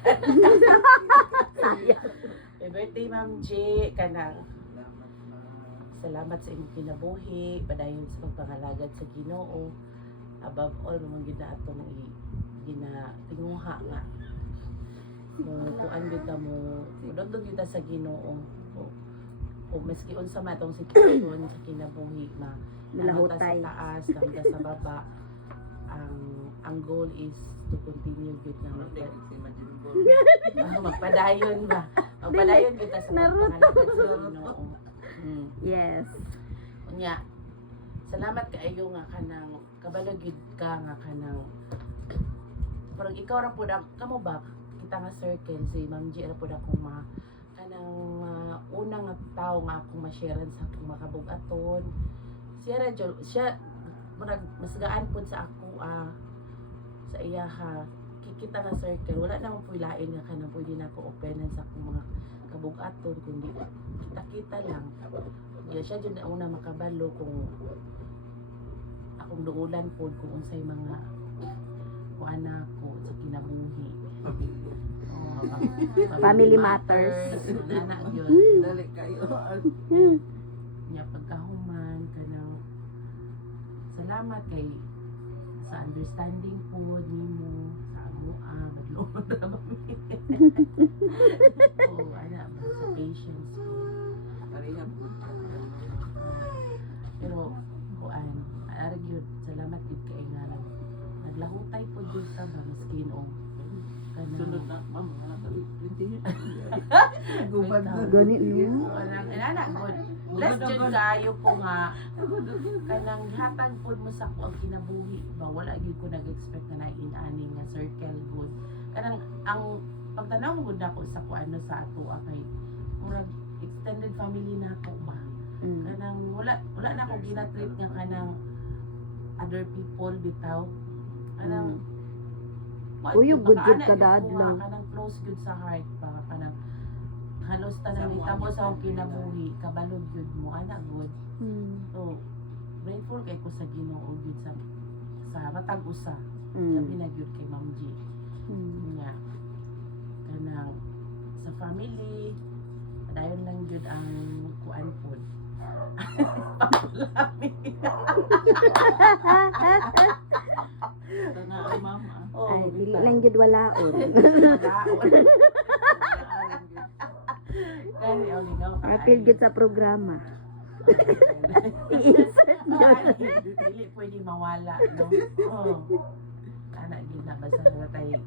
dagat. Happy birthday, Ma'am J. Kanang salamat sa imong kinabuhi, padayon sa pagpangalagad sa Ginoo. Above all, mga ginaatong ginatinguha nga. Kuan kita mo, udot kita sa Ginoo. O maski unsa man tong sitwasyon sa kinabuhi ma Nalahutay. sa taas, nanta sa baba. Ang goal is to continue good na magpadayon ba? Magpadayon kita sa pagpangalagad sa Ginoo. Yes. Unya, salamat kaayo nga kanang kabalagid ka nga kanang parang ikaw ra pud kamo ba kita nga circle si Ma'am G ra pud akong kanang una nga tawo nga akong ma-sharean sa akong makabugaton. Siya murag mas gaan pud sa ako sa iya ha kikita nga circle wala na mo lain nga kanang pwede na ko openan sa akong mga kabugaton kundi kita lang. Kaya siya dyan na una makabalo kung akong duulan po kung unsay mga anak ko sa kinabuhi. Family matters. Anak yun. Dali kayo. Niya pagkahuman kanang salamat kay sa understanding po nimo sa amo badlong ra ba mi. Oh, ana sa patience po. Pero kuan argyud salamat gid kay nga naglahutay po jud sa miskin o Sunod kanang na, ma'am. Printihin. Gani mo. anak good bless jud kayo ko nga kanang hatag pod mo sa ko ang kinabuhi ba wala gyud ko nag-expect na nain-ani nga circle good kanang ang pagtanaw mo gud nako sa kuano sa ato kay murag extended family na ako ba kanang wala na ako ginatreat nga kanang other people bitaw kanang Uy, yung good baka ka ana, daad gyud ko lang. nga, kanang close good sa heart ba kanang halos tanang hitabo sa akong kinabuhi kabalog gyud mo ana good so grateful kay ko sa Ginoo gyud sa matag usa sabi na gyud kay Ma'am G nga kanang sa family dayon lang gyud ang kuan pod Tanaw, ma'am. Ay, dili lang gid walaon. I feel good sa programa. I-insert yun. Dili pwede mawala, no? Oh. Anak gid na basta na tayo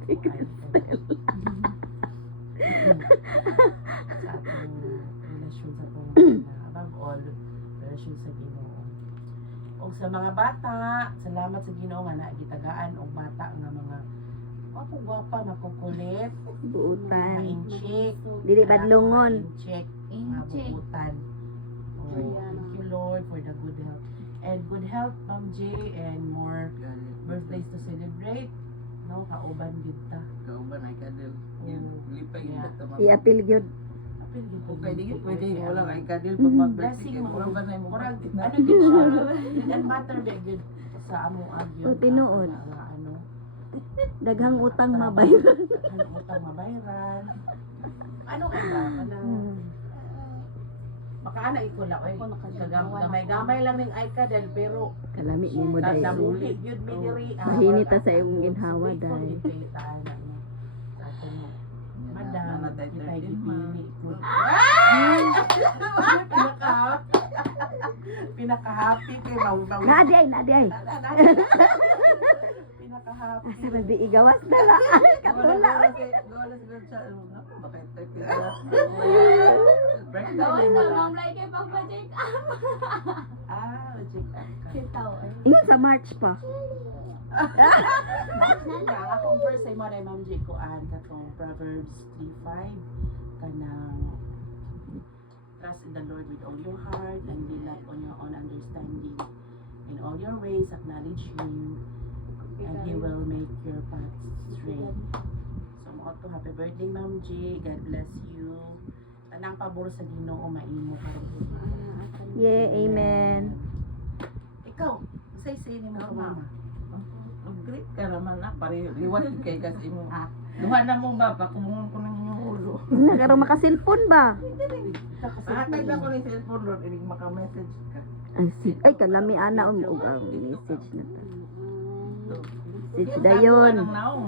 sa atong relasyon sa atong above all relasyon sa Ginoo. O sa mga bata, salamat sa Ginoo nga nagitagaan og bata nga mga gwapa makukulit, Buutan. incheck, Dili badlongon. incheck, buutan. Oh, thank you Lord for the good health. And good health, Ma'am J, and more birthdays to celebrate. No, kauban gid ta. Kauban ay kadel. Lipay Yeah. I-appeal gyud. Apil gid po. Okay, di pwede. Wala kay kadel pag mag-blessing. Blessing mo. Wala ba na mo? Murag, ano gid siya? And matter ba gid sa among agyo. O, tinuod. Ano? Daghang utang mabayaran. Ano utang mabayaran? Ano kay ba? Kanang makaana ikula oy. Gamay lang ning iCadel pero Kalami ni mo dai. namuli gyud mi diri. Mahinit ta sa imong ginhawa dai. Madam, Nanatay kita 13 gipili ko. Pinaka-happy kay mawag. Nadi ay. Pinaka-happy. Asa man bi igawas dala. Katula. Gawala siguro sa bakit tayo pila. Birthday Oo, mo so, lang. Ma'am Lai kay pagpa-check up. Legit ka. Sitaw eh. Ingon sa March pa. Ang akong verse ay mo rin, Ma'am J. Kuan, katong Proverbs 3:5, kanang trust in the Lord with all your heart and rely on your own understanding. In all your ways, acknowledge Him, and He will make your paths straight. So, mo to happy birthday, Ma'am J. God bless you. Tanang pabor sa Ginoo maimo karon. Yeah, amen. Ikaw, say ni mo Ako, mama. Mag-greet ka naman na. Pare, liwat kay kasi mo. Duha na mo ba? Pakumungon ko ng inyong ulo. Nagkaroon makasilpon ba? Patay na ko ng cellphone ron. Inig maka-message ka. Ay, kalami ana ang message na ta. So, Message dayon. Anong naong?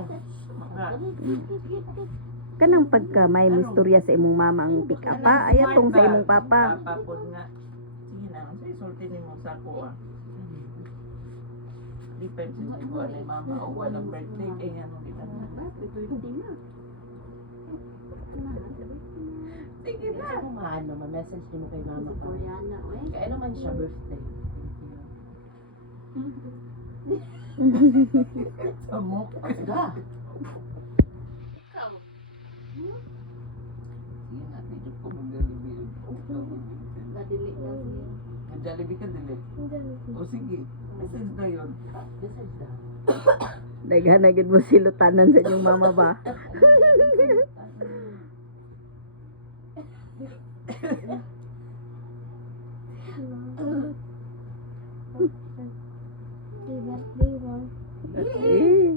Kanang pagka may mistorya sa imong mama ang pick up pa, ay atong sa imong papa. Papapod nga. Sige na, ang isulti ni mo sa ako ah. Depends sa ko ano yung mama o walang birthday kaya ano din naman. Sige na. Kasi kung maano, ma-message din mo kay mama ka. Kaya naman siya birthday. Sa mo. Asga. Sige na, medyo ko mag-Jollibee. Mag-Jollibee ka dili. O sige, message na yun. Message na. Daghan na gid mo silutanan sa inyong mama ba? Eh,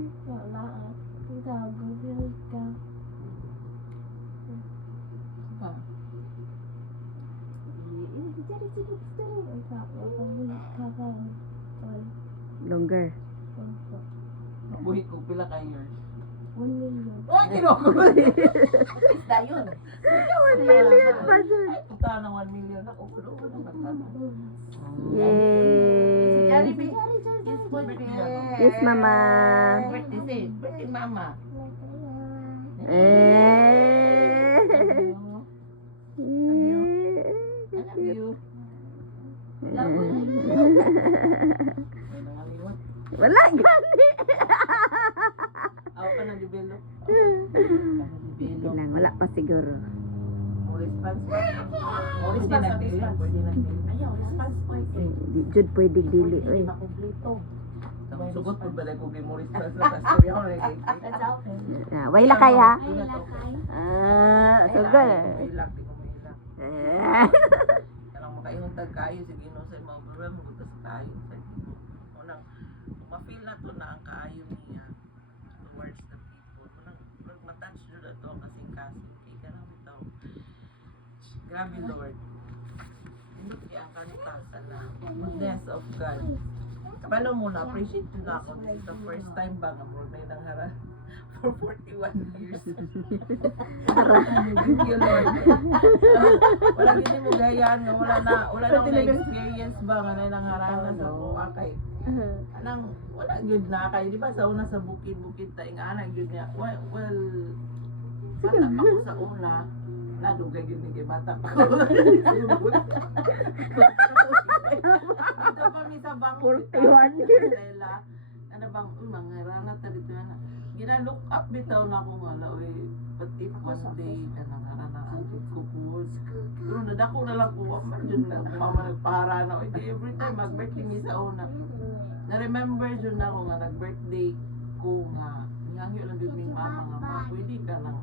Pa. longer. Buhi ko pila ka years. 1 million. Oh, kinoko. Isda yun. 1 million pa dyan. Punta ng 1 million ako. Ulo ng katana. Si Yay! Jollibee. Kiss boyfriend. Yes, mama. Birthday si. Birthday mama. Eh. I love you. Nangaliwat. Wala gani. Ako pa na dibelo. Sige lang, wala pa siguro. Mo response pa. Mo Response, response. response. Pwede na. Ayaw, response boyfriend. Di jud pwede dili Hindi oy. makumpleto. Sugot po ba ko kay mo response sa storya ko na kay. That's okay. Ah, wala kaya. Ay, lakay. Ah, so good. May ilak, di ko may ilak. Ah. Kanang makaingon tag kayo sa Ginoo sa mga program mo sa kayo sa Ginoo. Unang ma-feel na to na ang kaayo niya towards the people. Unang ma-touch nyo na to kasing kay kanang bitaw. Grabe Lord. Hindi kaya ang kantasan na goodness of God. Paano mo na appreciate nyo na ako. This is the first time ba nga mo may nanghara for 41 years. Thank you, Lord. Wala gini mo gayaan nga wala na akong na-experience ba nga na nangharanan sa buha kay anang wala gyud na kay di ba sa una sa bukid-bukid ta ingana gyud niya well bata pa ko sa una nadugay gyud ni kay bata pa ko. Ito pa mi sa bangko 41 years. ano bang mga rana ta dito na gina-look up bitaw na ako nga laoy but if one day kanang karanaan ko po pero nadako na lang ko man yun na mama nagpara na every time mag-birthday mi sa una na-remember yun na ako nga nag-birthday ko nga ngangyo lang yun ning mama nga ma pwede ka nang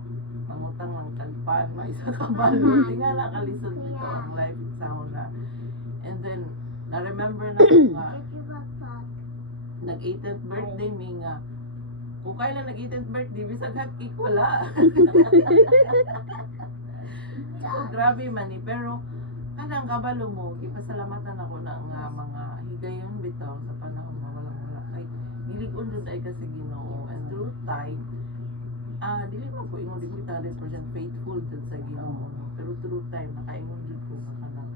mangutang ng tagpan may isa ka balon di nga nakalisod dito ang life sa una and then na-remember na ako nga nag-18th birthday mi nga kung kailan nag-18th birthday bisag hot cake wala so grabe man eh pero kanang kabalo mo ipasalamatan ako ng mga higayon bitaw sa panahon na wala kay nilig-on jud ay kasi Ginoo and through time dili man ko ingon di ko 100% faithful jud sa Ginoo no? Pero through time nakaingon jud ko sa kanang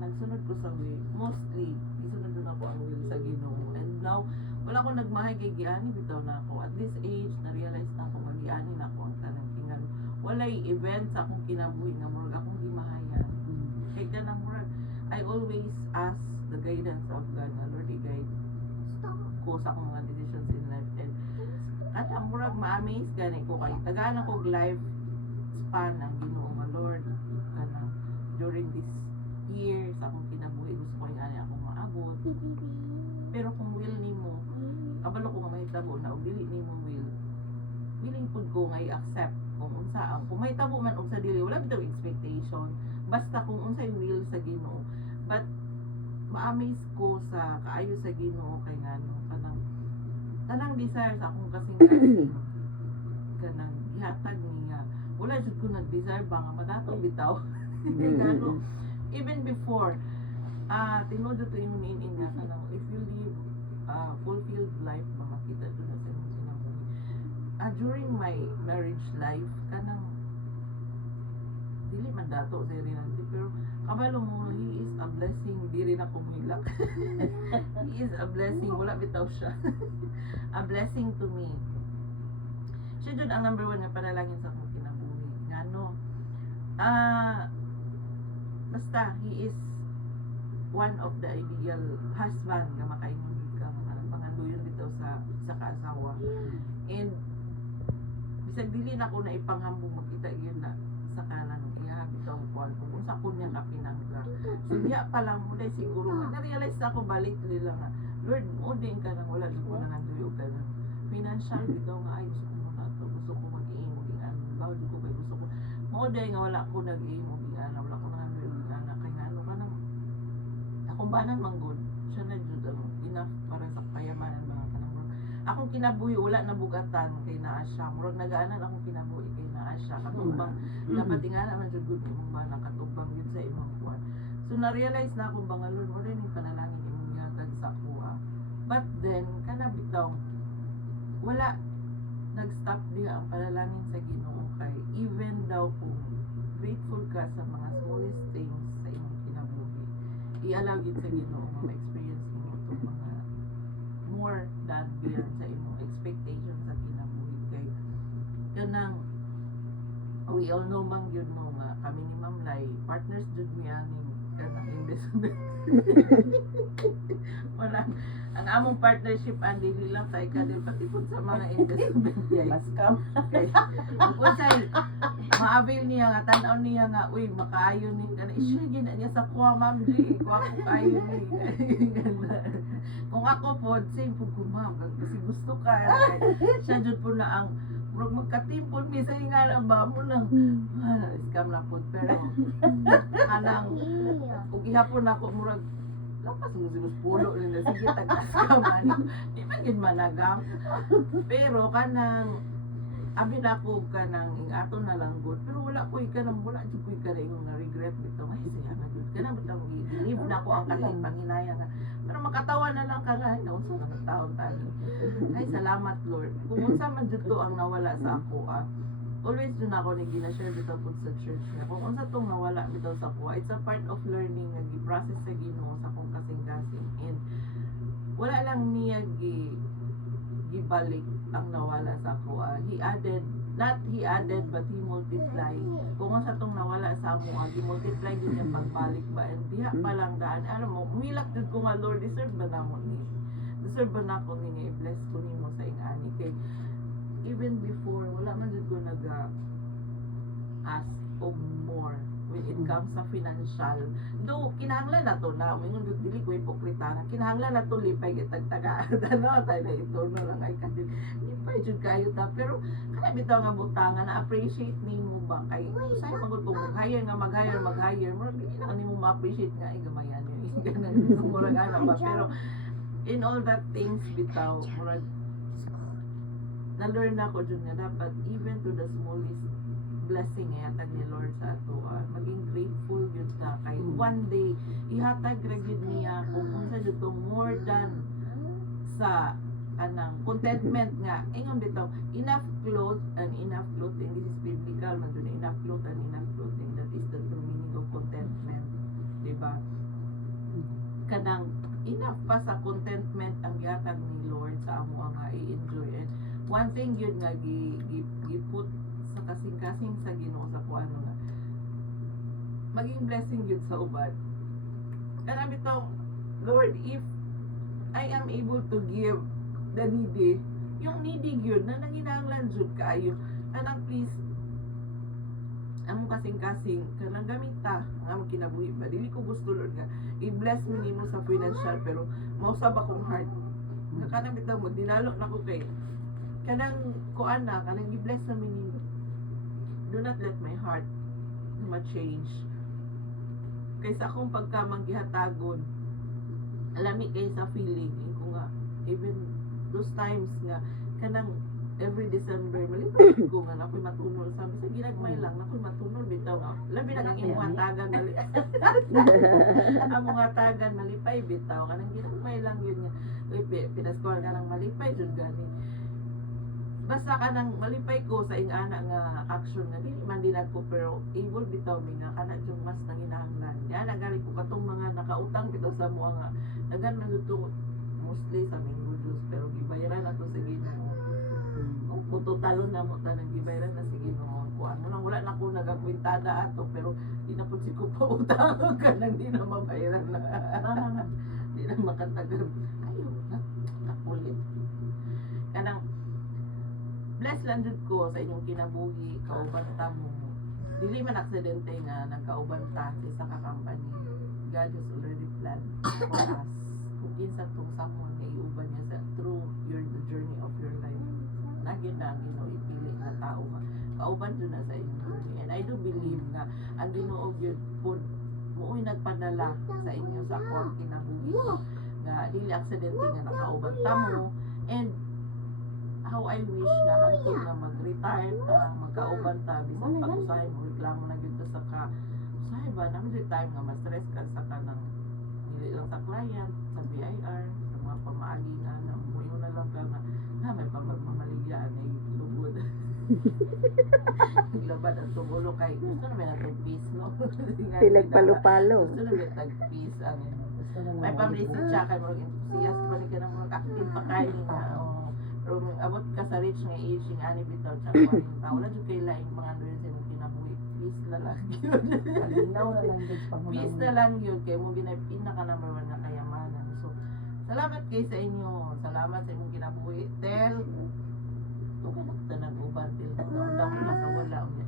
nagsunod ko sa will mostly isunod na ako ang will sa Ginoo and now wala ko nagmahay kay giani bitaw na ako at this age na-realize na ako magiani na ako ang tanang kingan walay event sa akong kinabuhi nga murag akong gimahayan kay kanang murag I always ask the guidance of God na Lord i-guide ko sa akong mga decisions in life and kanang murag ma-amaze gani ko kay tagaan ako life span ang Ginoo nga Lord kanang during this year sa akong kinabuhi gusto ko ani akong maabot pero kung will nimo kabalo ko nga mahitabo na og dili nimo will willing pud ko nga i-accept kung unsa ang kung mahitabo man og sa dili wala bitaw expectation basta kung unsay will sa Ginoo but ma-amaze ko sa kaayo sa Ginoo kay ngano kanang tanang desire sa akong kasing kanang gihatag niya wala jud ko nag-desire ba nga madato bitaw kano even before tinuod to yung niin nga kanang if you live fulfilled life ba makita jud na sa imong kinabuhi during my marriage life kanang dili man dato sa rin pero kabalo mo he is a blessing di rin ako mahilak he is a blessing wala bitaw siya a blessing to me siya jud ang number 1 nga panalangin sa akong kinabuhi ngano basta he is one of the ideal husband nga makaingon jud ka anang panganduyon bitaw sa kaasawa and bisag dili na ko na ipanghambong makita yun na sa kanang iya bitaw kuan kung unsa ko niya kapinangga so diya pa lang mo dai siguro na realize ako balik nila nga Lord mo din ka nang wala jud ko nang anduyo ka na financial bitaw nga ay gusto ko na to gusto ko mag-iimo din ano bawd ko kay gusto ko mo dai nga wala ko nag-iimo din ano wala ko nang anduyo din ano kay ngano ka nang akong banan manggod siya na jud enough para sa kayamanan mga kanang akong kinabuhi wala na bugatan kay naa siya murag nagaanan akong kinabuhi kay naa siya katubang dapat nga naman jud gud imong ba katubang yun sa imong kuan so na-realize na akong bangalon mo rin yung panalangin imong yatag sa kuha but then kana bitaw wala nag-stop diha ang panalangin sa Ginoo kay even daw kung grateful ka sa mga smallest things sa imong kinabuhi i-allow yun sa Ginoo nga ma-experience mo itong mga more than beyond sa imong expectation sa kinabuhi kay kanang we all know man yun no nga kami ni Ma'am Lai partners jud mi aning kanang investment wala ang among partnership ang dili lang sa ikadil pati pud sa mga investment kay Mas kam. kung say ma-avail niya nga tan-aw niya nga uy makaayo ni kana i-share gid niya sa kuha Ma'am G kuha ko kayo ni kung ako po same po ko Ma'am kasi gusto ka siya jud po na ang murag magkatimpol misa nga ba mo nang scam na po pero anang ug gihapon ako murag lapas mo sigus pulo rin na sige tag-scam di man gid managam pero kanang abi na ko kanang ato na lang good pero wala ko kanang wala jud ko kanang ingon nga regret bitaw ay siya na jud kanang bitaw i-live na ko ang kaning panginaya nga pero makatawa na lang ka nga unsa na taon tani ay salamat Lord kung unsa man jud to ang nawala sa ako always dun ako ni gina-share bitaw pud sa church nga kung unsa tong nawala bitaw sa ako it's a part of learning nga gi-process sa Ginoo sa akong kasing-kasing and wala lang niya gibalik ang nawala sa ako he added but he multiply kung unsa tong nawala sa amo gi-multiply din niya pagbalik ba and diha pa lang daan alam mo humilak jud ko nga Lord deserve ba namo ni deserve ba nako ni nga i-bless ko nimo sa ingani kay even before wala man jud ko ask of more when it comes sa financial do kinahanglan na to na mingon jud dili ko hipokrita nga kinahanglan na to lipay gitagtaga ano tayo na ito no lang ay kadin lipay jud kayo ta pero kana bitaw nga butangan na appreciate nimo ba kay say magud kung mag-hire mo dili na nimo ma-appreciate nga ay gamayan yun ganun murag ana ba pero in all that things bitaw murag na-learn ako dyan nga dapat even to the smallest blessing ihatag ni Lord sa ato maging grateful yun ka kay one day ihatag ra gyud niya kung unsa jud to more than sa anang contentment nga ingon bitaw enough clothes and enough clothing this is biblical man dun enough clothes and enough clothing that is the true meaning of contentment diba kanang enough pa sa contentment ang gihatag ni Lord sa amo nga i-enjoy and one thing yun nga giput sa kasing-kasing sa Ginoo sa kuan nga maging blessing yun sa ubad kana bitaw Lord if I am able to give the needy yung needy yun na nanginahanglan jud kaayo kanang please among kasing-kasing kanang gamita ang among kinabuhi ba dili ko gusto Lord nga i-bless mo nimo sa financial pero mausab akong heart nga kanang bitaw mo dinalo na ko kay kanang kuan na kanang i-bless na nimo do not let my heart ma-change kaysa akong pagkamangihatagon alami kay sa feeling ko nga even those times nga kanang every December malipay ko nga nakoy matunol sabi sa ginagmay lang nakoy matunol bitaw nga labi na ang imong hatagan among hatagan malipay bitaw kanang ginagmay lang yun nga uy pinaskuhan ka ng malipay jud gani basta ka nang malipay ko sa ingana nga action nga dili man din ako pero able bitaw mi nga kana jud mas nanginahanglan ya nagali ko katong mga nakautang bitaw sa mo nga dagan man jud mostly sa Mingo Juice pero gibayaran ato sa Ginoo kung totalon na mo tanang gibayaran na sa Ginoo kuan mo lang wala na ko nagakwintada ato pero di na pud si ko pa utang kanang di na mabayaran na di na makatagal ayo nakulit kanang bless lang jud ko sa inyong kinabuhi kauban ta mo dili man aksidente nga nagkauban ta sa isa ka company God has already planned for us kung kinsa tong someone nga iuban niya sa through the journey of your life nagyan na ang Ginoo ipili na tao nga kauban jud na sa inyong journey and I do believe nga ang Ginoo gyud pud mooy nagpadala sa inyo sa akong kinabuhi nga dili aksidente nga nakauban ta mo and how I wish na hantod na mag-retire ta magkauban ta bisan pag-usahay mo reklamo na gyud ta sa ka usahay ba nang retire nga ma-stress ka sa kanang dili lang sa client sa BIR sa mga pamaalingan na muyo na lang ka nga may pamagmamaligyan ay lugod laban ang tumulo kay gusto na may natong peace no Silag palo-palo. gusto na may tag-peace ang may pamilisi siya kay mga enthusiast balik ka ng mga active pa kayo nga pero abot ka sa rich nga age ng ani bitaw sa 40 wala jud kay laing mga doon sa imong kinabuhi peace na lang yun Malinaw na lang jud pag peace na lang yun kay mo ginay pinaka number 1 na kayamanan so salamat kay sa inyo salamat sa imong kinabuhi tel tugan ako tanan uban til undang mo sa wala unya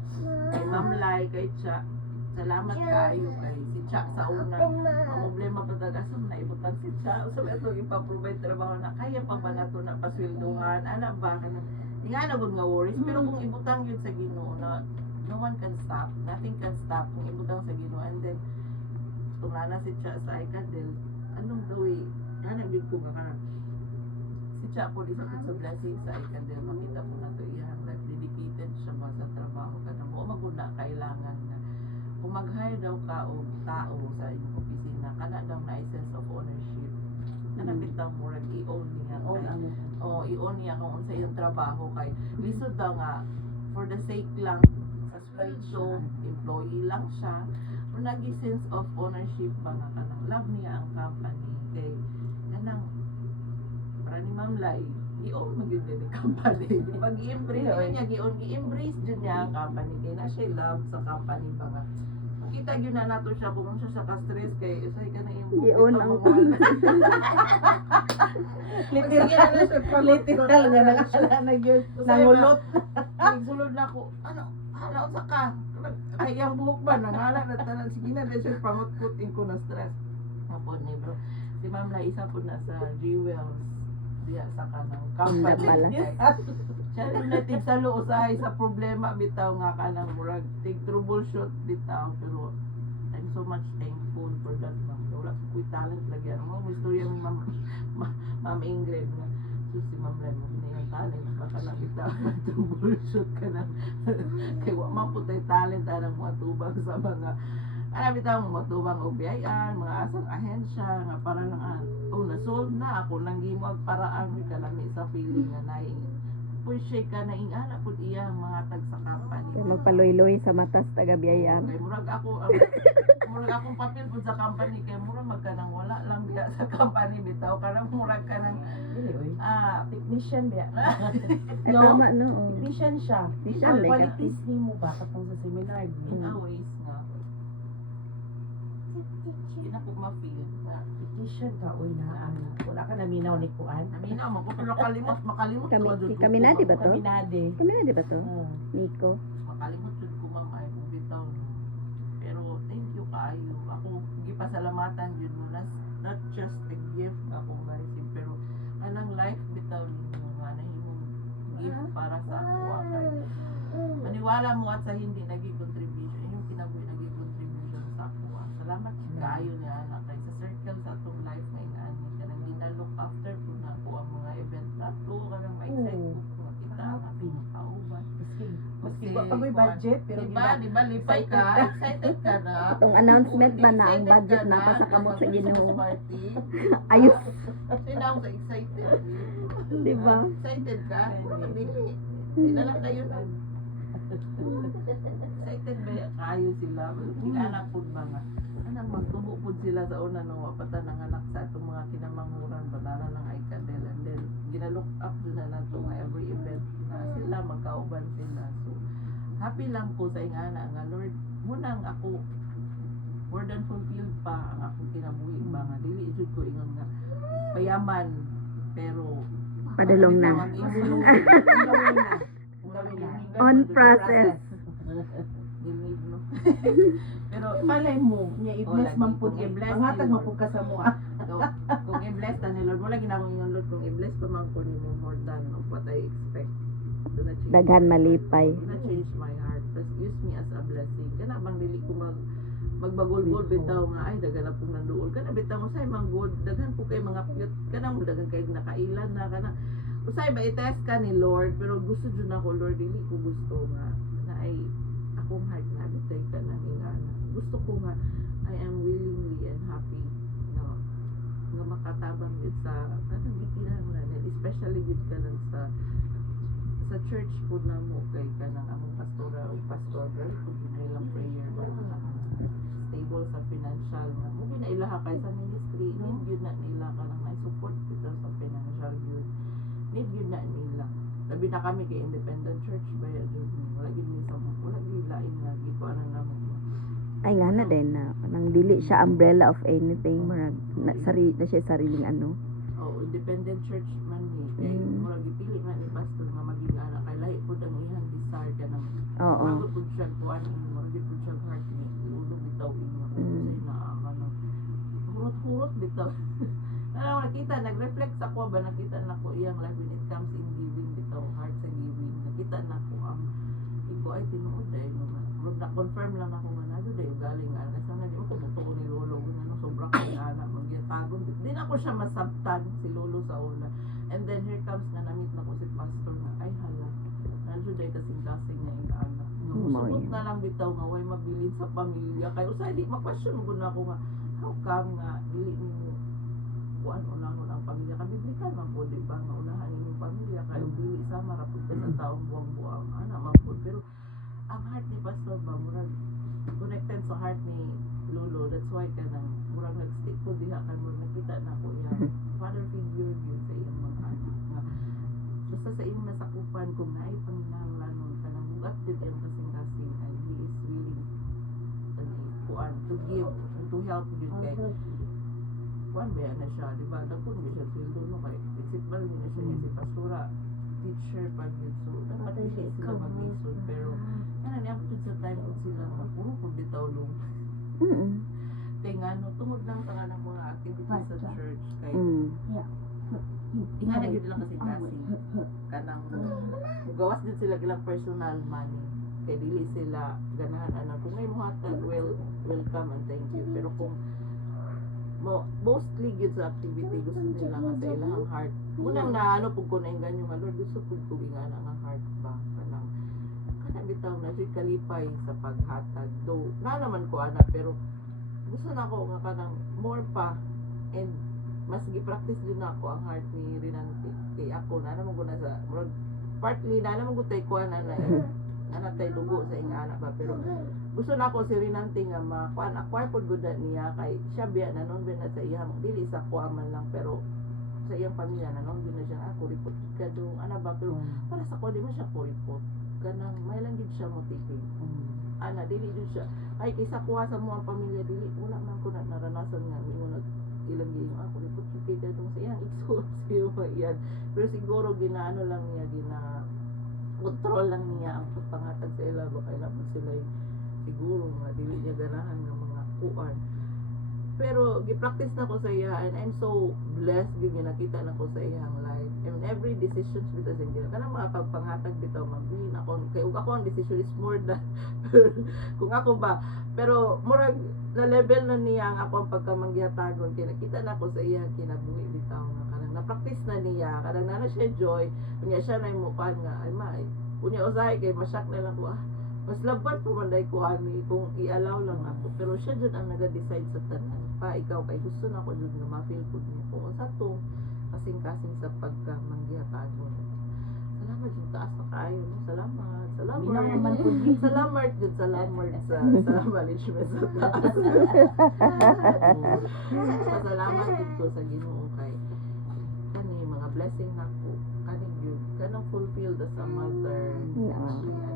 kay Ma'am Lai kay Cha salamat kaayo kay si Cha sa una ang problema pag asam na ibutang si Cha so ito ipa-provide trabaho na kaya pa ba nato na pasweldohan ana ba kana ingana gud nga worries pero kung ibutang yun sa Ginoo na no one can stop nothing can stop kung ibutang sa Ginoo and then tungana si Cha sa Ikadel anong dawi ana gid ko nga kana si Cha po isa sa blessing sa Ikadel makita po na to iyang life dedicated siya ba sa trabaho kana mo maguna kailangan na kung mag-hire daw ka o tao sa inyong opisina kana daw na sense of ownership kana bitaw mo rag i-own niya kay i-own niya kung unsa iyong trabaho kay lisod daw nga for the sake lang sa sweldo employee lang siya o nagi sense of ownership ba nga kanang love niya ang company kay kanang para ni Ma'am Lai i-own magyud ni company pag i-embrace niya gi-embrace jud niya ang company kay na siya love sa company ba nga kita gyud na nato siya kung unsa siya ka-stress kay usay ka na I-own ang literal nga nangala gyud nangulot nagsulod na ako ano unsa ka ay ang buhok ba nangala na tanan sige na siya pangut-putin ko na stress hapon ni bro si Ma'am Lai isa po na sa Jewels diya sa kanang company siya rin natin sa luusay sa problema bitaw nga kanang murag take troubleshoot bitaw pero I'm so much thankful for that ma'am wala ko talent lagi ano mo istorya ni Ma'am Ingrid nga so si Ma'am Lai mo yung talent baka na bitaw troubleshoot ka na kay wa man po tayo talent anang mga tubang sa mga bitaw mga tubang OBIR mga asang ahensya nga para lang na-solve na ako lang gimog paraan mi kalami sa feeling na naing appreciate ka na ingana pud iya mga tag sa company Kay magpaloy-loy sa matas taga-biyaya. kay murag akong papel pud sa company kay murag magkanang wala lang biya sa company bitaw kanang murag kanang dili oy technician biya Ay, no tama no. technician siya Technician, ang like qualities nimo ba katong sa seminar in a ways nga ko ma-feel na technician ka oy na wala ka naminaw ni kuan naminaw mo ko pero makalimot Kami- ko jud ko. kami na, di ba to? kaminade Kami na di ba to? Nico. Makalimot jud ko ma'am ay kung bitaw pero thank you kaayo ako gipasalamatan jud mo not just a gift ako ma-receive pero anang life bitaw ninyo nga nahimong gift para sa ako kay maniwala mo at sa hindi nagi-contribution yung kinabuhi nagi-contribution sa ako salamat kaayo niya anak kay sa circle sa atong life na inani kanang gina-look after po na ako ang mga event na to kanang ma-excite ko makita ang pagoy budget pero Diba, lipay ka, excited ka na. Itong announcement ba na ang Excited budget ka na pa sa kamot sa Christmas Ginoo. party. Ayos, Sino ako sa excited? di ba? Excited ka? Dili. Hindi na lang kayo na. Excited ba kayo sila? Hindi anak po ba nga? Anang magtubo po sila sa una nung wapatan ng anak sa itong mga kinamanghuran, banana ng Aikadel, and then ginalook up na na itong every event na sila, magkauban sila. So, happy lang ko sa ingana nga Lord. Munang ako, more than fulfilled pa ang akong kinabuhi ba nga. Dili jud ko ingon nga payaman, pero Padulong na. ang imong On process. Dilig, no? Pero malay mo niya i-bless lagi man pud kong i-bless pangatag ni man pud ka sa mo. kung i-bless na ni Lord, wala ginamang yung Lord, kung i-bless pa man ko ni mo more than of what I expect. Do not change. Daghan malipay. Do not change my heart. Just use me as a blessing. Kana bang dili ko magbagol-gol bitaw nga ay daghan na pong nanduol. Kana bitaw mo say manggod, daghan po kay mga cute. Kana mo daghan kay nakailan na kana. Usay ba i-test ka ni Lord, pero gusto jud ako Lord, dili ko gusto nga na ay akong heart na bitay ka na ingana. Gusto ko nga I am willingly and happy nga makatabang yun sa anong gikinahanglan, especially yun ka lang sa church po na mo kay ka ng among pastora o pastor girl kung lang prayer ba stable sa financial nga mo ginailaha kay sa ministry need yun na nila ka nang support dito sa financial yun need yun na nila labi na kami kay independent church ba yun wala yun ni sa wala yun lain nga gito anang naman Ay nga na din na nang dili siya umbrella of anything, marag na siya sariling ano. oh independent church man ni kay mura gipili man ni pastor nga maging anak kay lahi pud ang iyang desire ka nang Oo. bago pud siya kuan mura gid pud siya heart ni ulo bitaw inyo say na ano hurot bitaw ano nakita nag-reflect sa ko ba nakita na ko iyang life when it comes in giving bitaw heart sa giving nakita na ko ang iko ay tinuod dahil na confirm lang ako nga nado dahil galing ana sana di ko totoo ni lolo ano sobrang kay ana magyatagon din ako siya masabtan si lolo sa una and then here comes na namit na ko si pastor na ay hala nandiyo dahil kasing-kasing na yung anak sugot na lang bitaw nga way mabilin sa pamilya kaya usay di ma-question ko na ako nga how come nga dili nimo kuan unahon ang pamilya kabiblikan man po di ba nga unahan inyong pamilya kaya dili sa marapod ka sa taong buwang-buwang ana man po pero ang heart ni Pastor ba murag connected sa heart ni Lolo, that's why ka nang murag nag-stick ko diha kan murag nakita na ko yung father figure yun sa iyang mga anak nga basta sa iyong nasakupan kung naay panginahanglanon ka nang bugat din ang kasing-kasing and he is willing kuan to give and to help yun kay kuan ba na siya di ba dagkon ba siya sweldo no kay principal ni na siya si pastora teacher pag yun so dapat hindi sila mag-listen pero kana niya po sa time kung sila puro kung bitaw lung kay nga no tungod lang sa kanang mga activities sa church kay ingana gyud lang kasi kanang gawas din sila gilang personal money kay dili sila ganahan ana kung may muhatag welcome and thank you pero kung mostly gyud sa activity gusto nila nga sa ilang heart munang na ano pug ko na ganyo nga Lord gusto pud ko ingana nga heart ba kanang bitaw na siya kalipay sa paghatag do na naman ko ana pero gusto na ko nga kanang more pa and mas gi-practice din ako ang heart ni Rinante kay ako na naman ko na sa partly na naman ko tay kuan na ana tay dugo sa ingana ba pero gusto na ako si Rinante nga makuan acquire pod gud niya kay siya biya na non na sa iyang dili sa kuaman lang pero sa iyang pamilya na non na siya ako report ka dong ana ba pero para sa ko di mo siya ko report kanang may lang gid siya motivate ana dili jud siya ay kaysa kuha sa mo ang pamilya dili una man ko na naranasan nga ingon ilang gid ako report ka dong sa iyang exhaustive yan pero siguro ginaano lang niya control lang niya ang pagpangatag sa ila baka ila mo sila siguro nga dili niya ganahan ng mga kuan pero gi-practice na ko sa iya and I'm so blessed gyud nga nakita na ko sa iyang life and every decisions because in gina kanang mga pagpangatag bitaw mabili na ko kay ug ako ang decision is more than kung ako ba pero murag na level na niya ang ako ang pagkamanggihatagon kay nakita na ko sa iyang kinabuhi bitaw nga kanang na-practice na niya kanang na siya joy unya siya na mo kan nga ay may unya usay kay masyak na lang ko Mas labat pa man dahil ko ani kung i-allow lang ako. Pero siya dyan ang nag-decide sa tanan. Pa ikaw kay gusto na ako dyan nga ma-feel ko niyo. Kung sa to, kasing-kasing sa pagkamanggihatag mo. Salamat dyan, taas na kayo. Salamat. Binaw Salamat. naman po din. Salamat dyan, salamat sa management sa taas. Pasalamat dito sa Ginoo kay kani mga blessing nako. Kani gyud kanang fulfilled as a mother.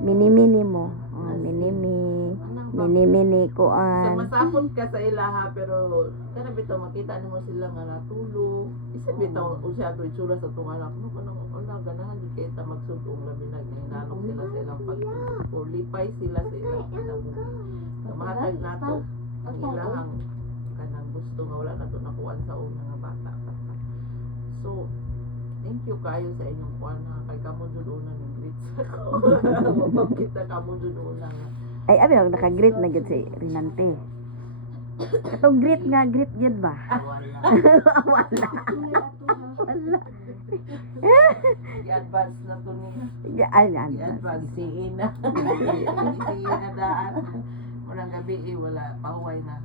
Mini-mini mo. Oh, mini-mini. Mini-mini ko Sa masapot ka sa ilaha pero kana bitaw makita nimo sila nga natulog. Isa bitaw usa to itsura sa tong anak no kanang wala ganahan di kay ta magsugong labi na hinanong sila sa ilang pagtulog or lipay sila sa ilang kinabuhi. Mahatag nato ang ilahang kanang gusto nga wala nato nakuan sa una nga bata. So thank you kayo sa inyong kuan na kay kamo jud una ng grits ako. Mabab kita kamo jud una nga. Ay, abi ako naka-greet na gyud si Rinante. Katong greet nga, greet gyud ba? Wala. Wala. I-advance na to ni. Ayan. I-advance. Isiin na. Isiin na daan. Murang gabi wala, pahuway na.